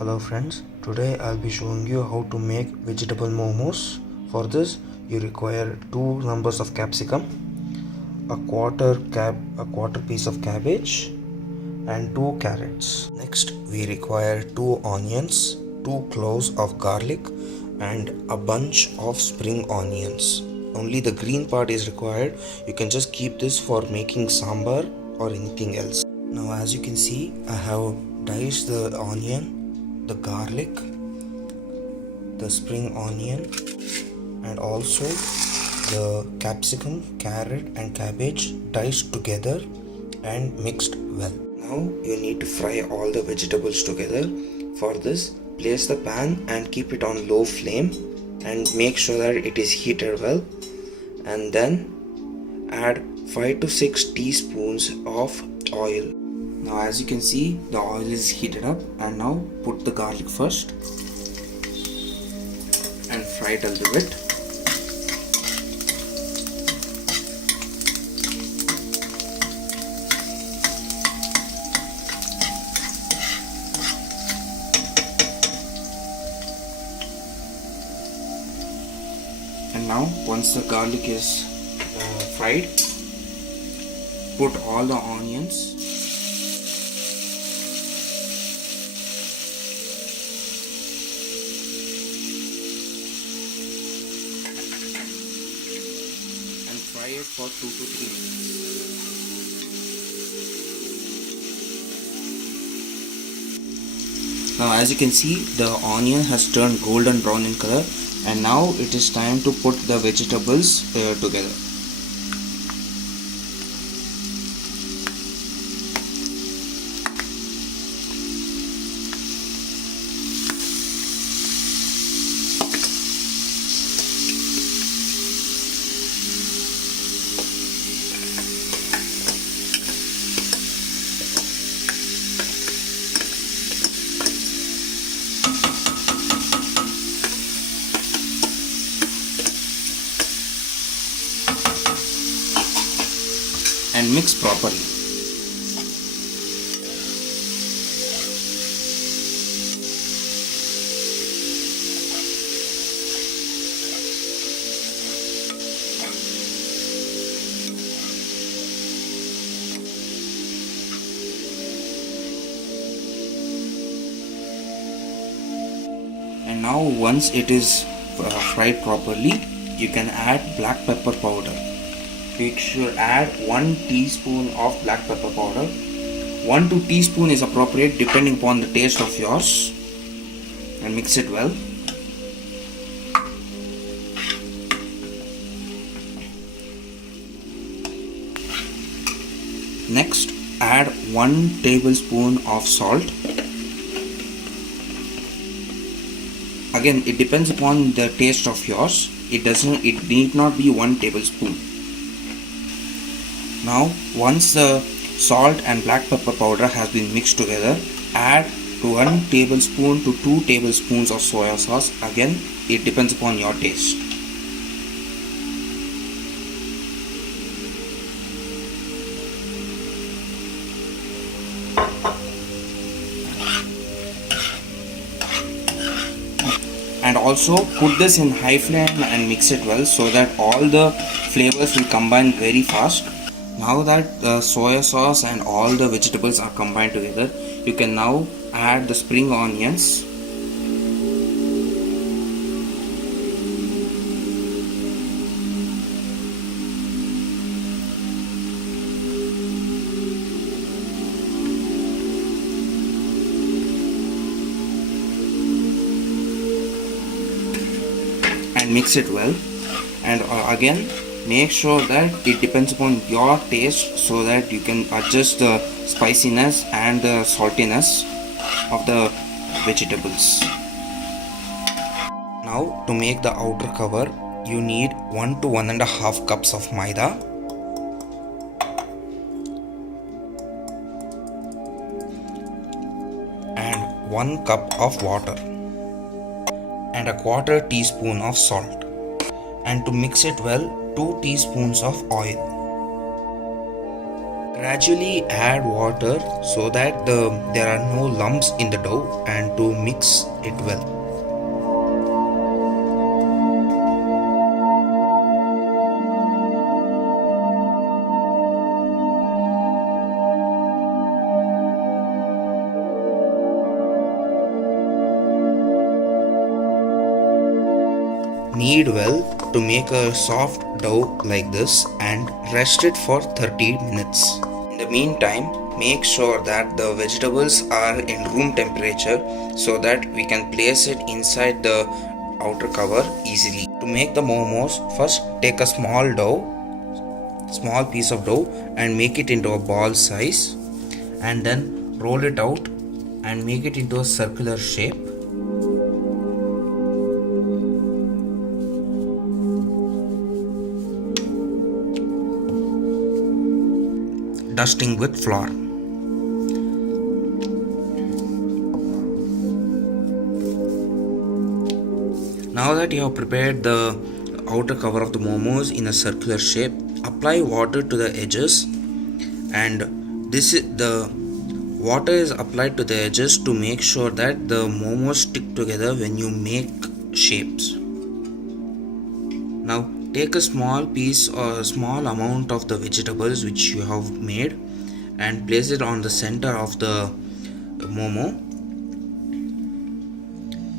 Hello friends, today I'll be showing you how to make vegetable momos. For this you require 2 numbers of capsicum, a quarter piece of cabbage and 2 carrots. Next we require 2 onions, 2 cloves of garlic and a bunch of spring onions. Only the green part is required. You can just keep this for making sambar or anything else. Now as you can see, I have diced the onion, the garlic, the spring onion and also the capsicum, carrot and cabbage diced together and mixed well. Now you need to fry all the vegetables together. For this, place the pan and keep it on low flame and make sure that it is heated well, and then add 5 to 6 teaspoons of oil. Now as you can see, the oil is heated up, and now put the garlic first and fry it a little bit. And now once the garlic is fried, put all the onions and fry it for 2 to 3 minutes. Now as you can see, the onion has turned golden brown in color, and now it is time to put the vegetables together. And mix properly. And now once it is fried properly, you can add black pepper powder. You should add 1 teaspoon of black pepper powder. 1 to 2 teaspoon is appropriate depending upon the taste of yours, and mix it well. Next, add 1 tablespoon of salt. Again, it depends upon the taste of yours. It need not be 1 tablespoon. Now once the salt and black pepper powder has been mixed together, add 1 tablespoon to 2 tablespoons of soya sauce. Again, it depends upon your taste. And also put this in high flame and mix it well so that all the flavors will combine very fast. Now that the soya sauce and all the vegetables are combined together, you can now add the spring onions. And mix it well, and again make sure that it depends upon your taste so that you can adjust the spiciness and the saltiness of the vegetables. Now to make the outer cover, you need 1 to 1.5 cups of maida, and 1 cup of water, and a quarter teaspoon of salt, and to mix it well, 2 teaspoons of oil. Gradually add water so that there are no lumps in the dough and to mix it well. Knead well to make a soft dough like this and rest it for 30 minutes. In the meantime, make sure that the vegetables are in room temperature so that we can place it inside the outer cover easily. To make the momos, first take a small piece of dough and make it into a ball size, and then roll it out and make it into a circular shape. Dusting with flour. Now that you have prepared the outer cover of the momos in a circular shape, apply water to the edges, and the water is applied to the edges to make sure that the momos stick together when you make shapes. Now take a small piece or a small amount of the vegetables which you have made and place it on the center of the momo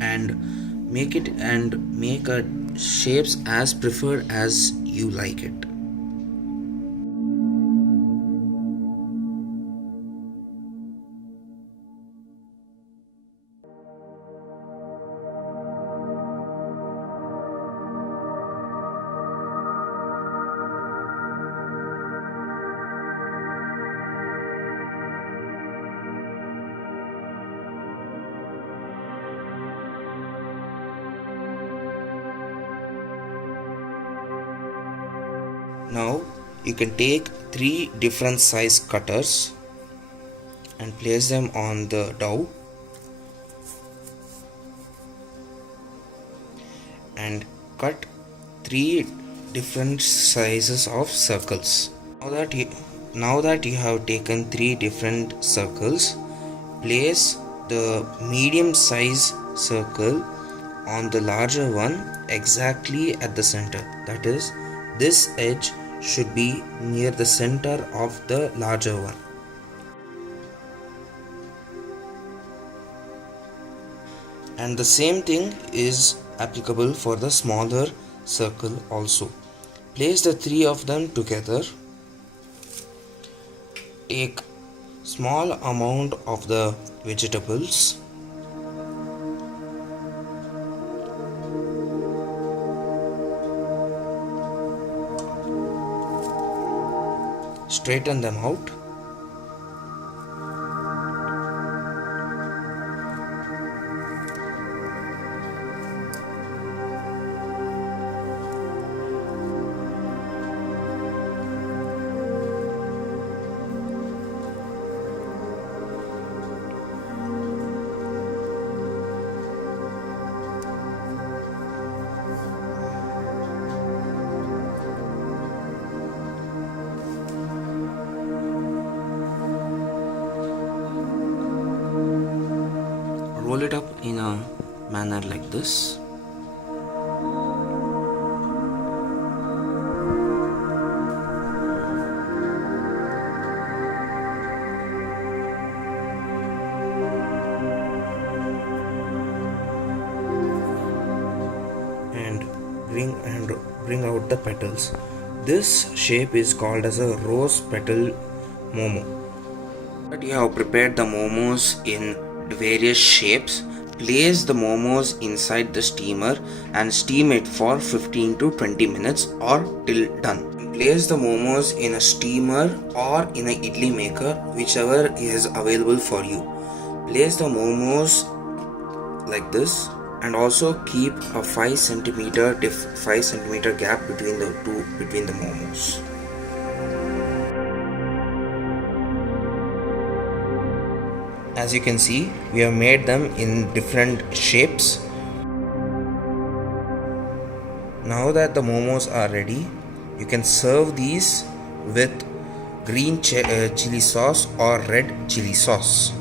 and make a shapes as preferred as you like it. Now you can take 3 different size cutters and place them on the dough and cut 3 different sizes of circles. Now that you have taken 3 different circles, place the medium size circle on the larger one exactly at the center. That is, this edge should be near the center of the larger one. And the same thing is applicable for the smaller circle also. Place the 3 of them together. Take small amount of the vegetables . Straighten them out . Roll it up in a manner like this . And bring out the petals. This shape is called as a rose petal momo. But you have prepared the momos in various shapes. Place the momos inside the steamer and steam it for 15 to 20 minutes or till done. Place the momos in a steamer or in an idli maker, whichever is available for you. Place the momos like this and also keep a 5 centimeter gap between the momos. As you can see, we have made them in different shapes. Now that the momos are ready, you can serve these with green chili sauce or red chili sauce.